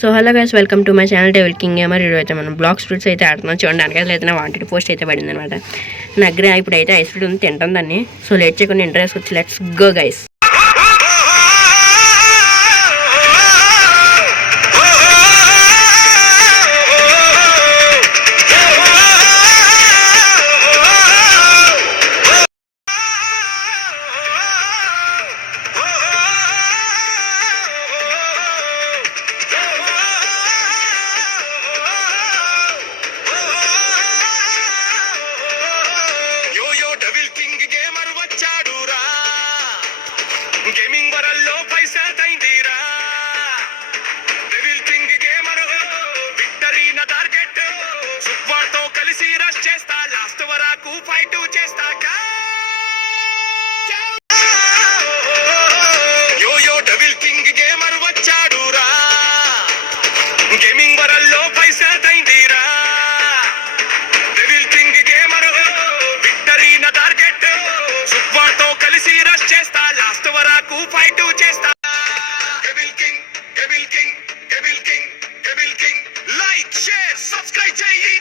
So hello guys, welcome to my channel devil king gamer. ఈరోజు అయితే మనం black spritz అయితే ఆడుతున్నాం. చూడడానికి అయితే నా వాంటెడ్ పోస్ట్ అయితే పడింది అనమాట. నా దగ్గర ఇప్పుడైతే ఐస్ ఫ్రూట్ ఉంది, తింటాం దాన్ని. సో లేట్ చేయకుండా ఇంట్రెస్ట్ వచ్చి లెట్స్ గో గైస్. గేమింగ్ వరల్లో పైసా తైందిరా డెవిల్ కింగ్ గేమర్ విక్టరీ నా టార్గెట్ సూపర్ తో కలిసి రష్ చేస్తా లాస్ట్ వరకు ఫైట్ చేస్తా యో యో డెవిల్ కింగ్ గేమర్ వచ్చాడురా గేమింగ్ వరల్లో పైసా తైందిరా డెవిల్ కింగ్ గేమర్ విక్టరీ నా టార్గెట్ సూపర్ తో కలిసి రష్ చేస్తా లాస్ట్ వరకు ఫైట్ చేస్తా. Devil king devil king devil king devil king like share subscribe చేయి.